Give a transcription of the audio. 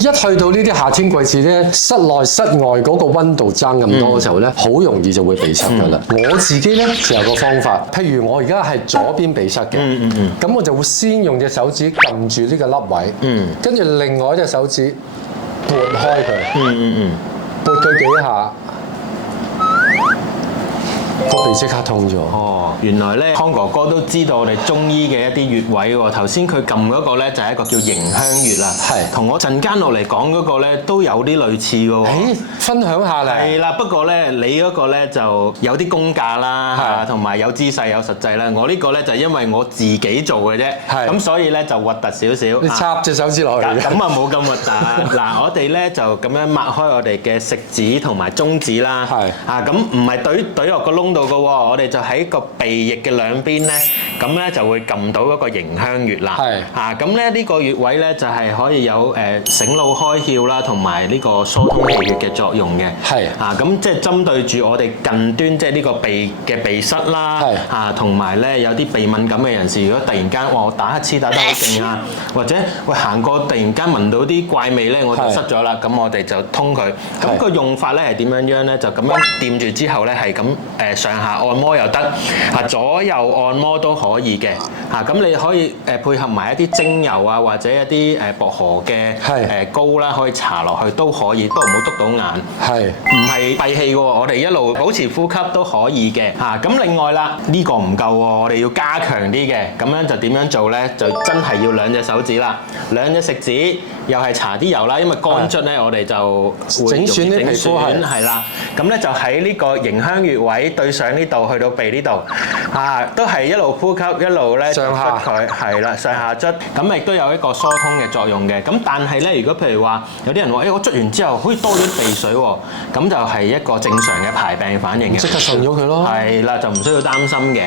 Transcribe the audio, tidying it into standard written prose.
一去到呢啲夏天季節咧，室內室外嗰個溫度爭咁多嘅時候咧，好容易就會鼻塞噶啦。我自己咧就有個方法，譬如我而家係左邊鼻塞嘅，咁我就會先用隻手指撳住呢個粒位，跟住另外一隻手指撥開佢，撥佢幾下。個鼻即刻痛咗。哦，原來咧康哥哥都知道我哋中醫嘅一啲穴位喎。頭先佢撳嗰個咧就係一個叫迎香穴啦，係同我陣間落嚟講嗰個咧都有啲類似嘅喎。分享下咧。係啦，不過咧你嗰個咧就有啲功架啦，同埋有姿勢有實際啦。我呢個咧就因為我自己做嘅啫，咁所以咧就核突少少。你插隻手指落去。咁啊冇咁核突。嗱，我哋咧就咁樣擘開我哋嘅食指同埋中指啦。係啊，咁唔係懟落個窿度嘅喎，我哋就喺個鼻翼嘅兩邊咧，咁咧就會撳到嗰個迎香穴啦。係啊，咁咧呢個穴位咧就係可以有醒腦開竅啦，同埋呢個疏通氣血嘅作用嘅。係啊，咁即係針對住我哋近端，即係呢個鼻嘅鼻塞啦。係啊，同埋咧有啲鼻敏感嘅人士，如果突然間我打乞嗤打得好勁啊，或者行過突然間聞到啲怪味咧，我就塞咗啦。咁我哋就通佢。咁個用法咧係點樣樣咧？就咁樣掂住之後咧係咁上下按摩又得，啊左右按摩都可以嘅。嚇咁你可以配合埋一啲精油啊，或者一啲薄荷嘅膏啦，可以搽落去都可以，不過唔好篤到眼。係唔係閉氣喎？我哋一路保持呼吸都可以嘅。嚇咁另外啦，呢個唔夠喎，我哋要加強啲嘅。咁樣就點樣做咧？就真係要兩隻手指啦，兩隻食指又係搽啲油啦，因為乾捽咧我哋就會整損啲皮膚係啦。咁咧就喺呢個迎香穴位對上呢度去到鼻呢度，都係一路呼吸一路咧捽佢，係啦上下捽，咁亦都有一個疏通嘅作用嘅。咁但係咧，如果譬如話有啲人話，我捽完之後好似多咗鼻水喎，咁就係一個正常嘅排病反應嘅，即刻順咗佢咯。係啦，就唔需要擔心嘅。